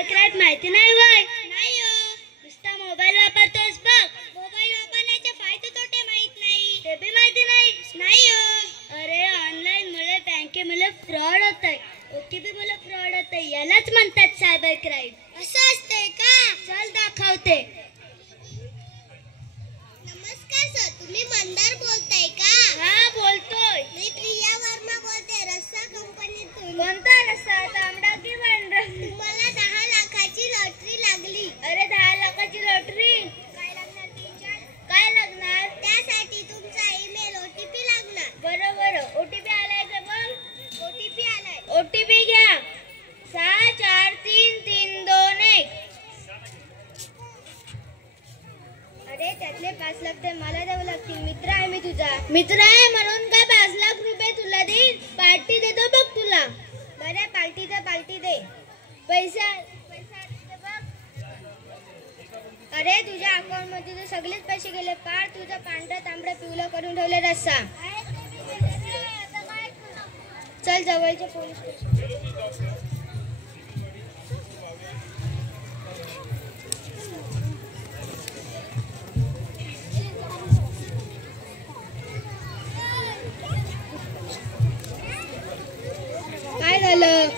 Cyber crime माहिती नाही वय? नाही हो. नुसता मोबाईल वापरतोस बघ. मोबाईल वापरण्याचे फायदे तोटे माहित नाही. ते बी माहिती नाही हो. अरे ऑनलाईन मुळे बँकेमुळे फ्रॉड होतंय. OTP मुळे फ्रॉड होतंय. यालाच म्हणतात सायबर क्राईम. असं असतंय का? चल दाखवते. नमस्कार सर, तुम्ही मंदार बोलताय का? हा बोलतोय. मी प्रिया वर्मा बोलते, रस्सा कंपनीतून. कोणता रस्सा? तांबडा की पांढरा? तुम्हाला 10 लाखाची लॉटरी लागली. अरे 10 लाखाची लॉटरी? काय लागणार टीचर? काय लागणार? त्यासाठी तुमचा ईमेल OTP लागणार. बरोबर. OTP आलाय का बघ? OTP आलाय. OTP घ्या. 643321. अरे त्यातले 5 लाख तर मला द्यावं लागतील. मित्र आहे मी तुझा. मित्र आहे म्हणून काय 5 लाख रुपये तुला देईन? पार्टी देतो बघ तुला. बरं, पार्टी दे. पैसा बघ. अरे तुझ्या अकाउंट मध्ये तर सगळेच पैसे गेले. पार तुझं पांढरं तांबडं पिवळं करून ठेवलं रस्सा. चल जवळच्या पोलीस स्टेशन. काय झालं?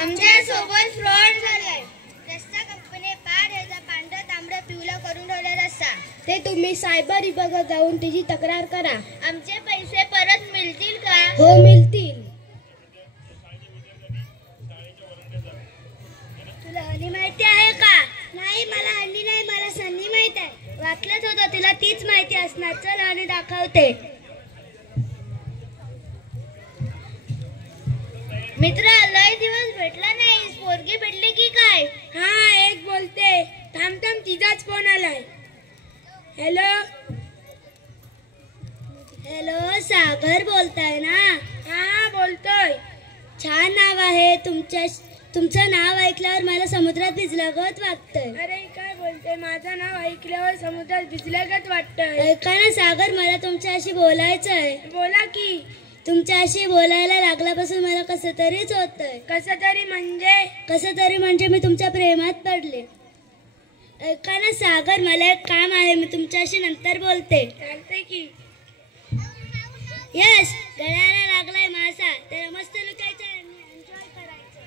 आमच्या सोबत फ्रॉड झालाय. रस्सा कंपनी पार ह्याचा पांढरं तांबडं पिवळं करून ठेवला रस्सा. ते तुम्ही सायबर विभागात जाऊन त्याची तक्रार करा. आमचे पैसे परत मिळतील का? हो मिळतील. तुला हनी माहिती आहे का? नाही, मला हनी नाही, मला सन्नी माहित आहे. वाटलंच होतं तुला तीच माहिती असणार. चल आणि दाखवते. मित्र लय दिवस भेटला नाही. पोरगी भेटली की काय? हा, एक बोलते. थांब तिचाच फोन आलाय. हॅलो सागर बोलताय ना? हा बोलतोय. छान नाव आहे तुमचं नाव ऐकल्यावर मला समुद्रात भिजल्यागत वाटतंय. अरे काय बोलते? माझं नाव ऐकल्यावर समुद्रात भिजल्यागत वाटतंय. ऐका ना सागर, मला तुमच्याशी बोलायचं आहे. बोला की. तुमच्याशी बोलायला लागल्यापासून मला कसं तरीच होतंय. कसं तरी म्हणजे मी तुमच्या प्रेमात पडले. ऐका ना सागर, मला एक काम आहे. मी तुमच्याशी नंतर बोलते. चालतंय की. यस, गळ्याला लागलाय मासा. त्याला मस्त लुटायचं आहे. एन्जॉय करायचं.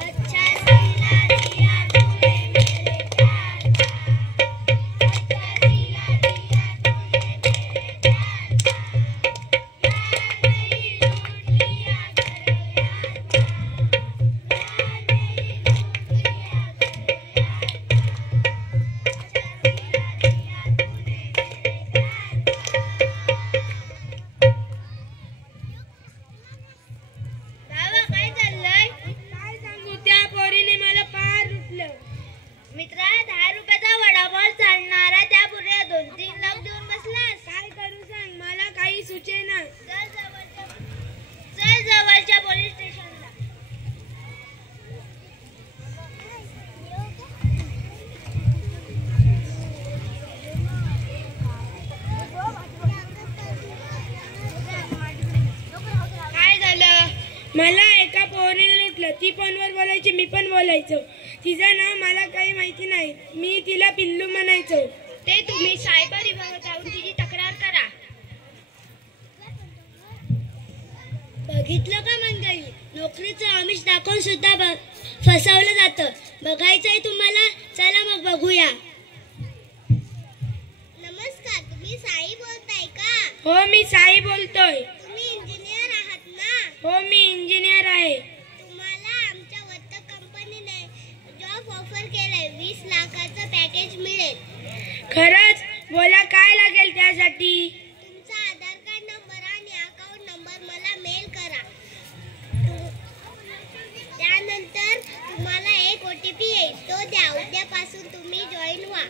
अच्छा सिला दिया तूने मेरे प्यार का. अच्छा सिला दिया तूने मेरे प्यार का. यार नहीं लूट लिया करो यार का. यार नहीं लूट लिया करो यार का. अच्छा सिला दिया तूने मेरे प्यार का. बाबा काय चाललंय? काय सांगू, त्या पोरीने मला पार लुटलं. मित्रा 10 रुपयाचा वडापाव चालणारा त्या पुढे 2-3 लाख देऊन बसलास. काय करू सांग, मला काही सुचेना. चल जवळच्या पोलीस स्टेशनला. काय झालं? मला एका पोरीने लुटलं. ती फोनवर बोलायची, मी पण बोलायचो. तिचं नाव मला काही माहिती नाही. मी तिला पिल्लू म्हणायचो. ते तुम्ही सायबर विभागात जाऊन तिची तक्रार करा. बघितलं का मंडळी, नोकरीचं आमिष दाखवून सुद्धा फसवलं जातं. बघायचंय तुम्हाला? चला मग बघूया. नमस्कार, तुम्ही साई बोलताय का? हो, मी साई बोलतोय. तुम्ही इंजिनियर आहात ना? हो, मी इंजिनियर आहे. तुम्हाला आमच्या वर्तक कंपनीने जॉब ऑफर केलाय. 20 लाखाचं पॅकेज मिळेल. खरंच? बोला काय लागेल त्यासाठी? तुमचा आधार कार्ड नंबर आणि अकाउंट नंबर मला मेल करा. त्यानंतर तुम्हाला एक OTP येईल. तो द्या. उद्यापासून तुम्ही जॉईन व्हा.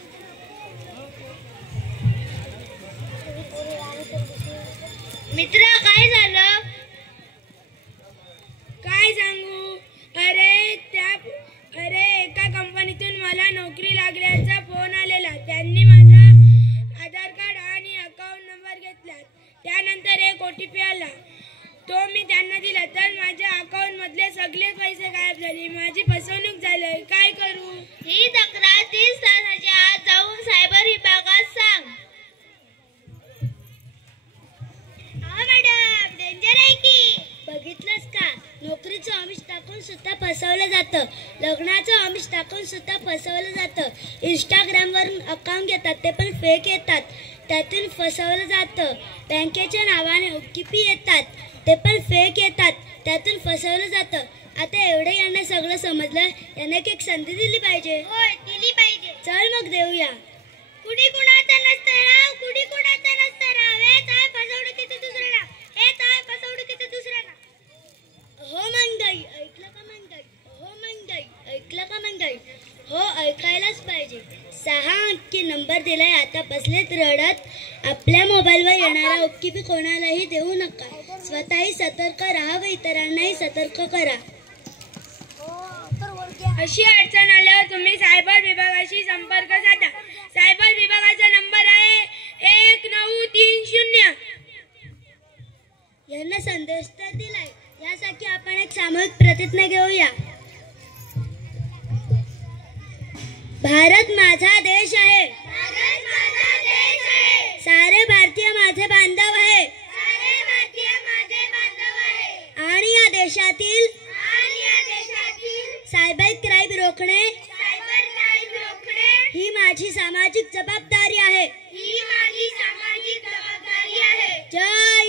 मित्र दिला तर माझ्या अकाउंट मधले सगळे पैसे गायब झाले. माझी फसवणूक झाली. काय करू? ही तक्रार 30 तासाच्या आत जाऊन सायबर विभागात सांग. मॅडम, डेंजर आहे की. बघितलंस का? नोकरीचं आमिष टाकून सुद्धा फसवलं जातं. लग्नाचं आमिष टाकून सुद्धा फसवलं जातं. इंस्टाग्रामवरून अकाउंट घेतात, ते पण फेक येतात, त्यातून फसवलं जातं. बँकेच्या नावाने OTP येतात, ते पण फेक येतात, त्यातून फसवलं जातं. आता एवढं यांना सगळं समजलं, यांना एक संधी दिली पाहिजे. होय, दिली पाहिजे. चल मग देऊया. कुणी कुणाचं नसतं राव, कुणी कुणाचं नसतं राव. हेच आहे फसवणुकीचं दुसरं नाव. हेच आहे फसवणुकीचं दुसरं नाव. हो मंडळी, ऐकलं का मंडळी? हो मंडळी, ऐकलं का मंडळी? हो, ऐकायलाच पाहिजे. 6 अंकी नंबर दिलाय. आता बसलेत रडत. आपल्या मोबाईलवर येणारा OTP कोणालाही देऊ नका. स्वतःही सतर्क राहा व इतरांनाही सतर्क करा. अशी अडचण आल्यावर तुम्ही सायबर विभागाशी संपर्क साधा. सायबर विभागाचा नंबर आहे 1930. यांना संदेश तर दिलाय. यासाठी आपण एक सामूहिक प्रतिज्ञा घेऊया. भारत माझा देश आहे. भारत माझा देश आहे. सारे भारतीय माझे बांधव आहे. सारे भारतीय माझे बांधव आहे. आणि या देशातील सायबर क्राईम रोखणे ही माझी सामाजिक जबाबदारी आहे. जय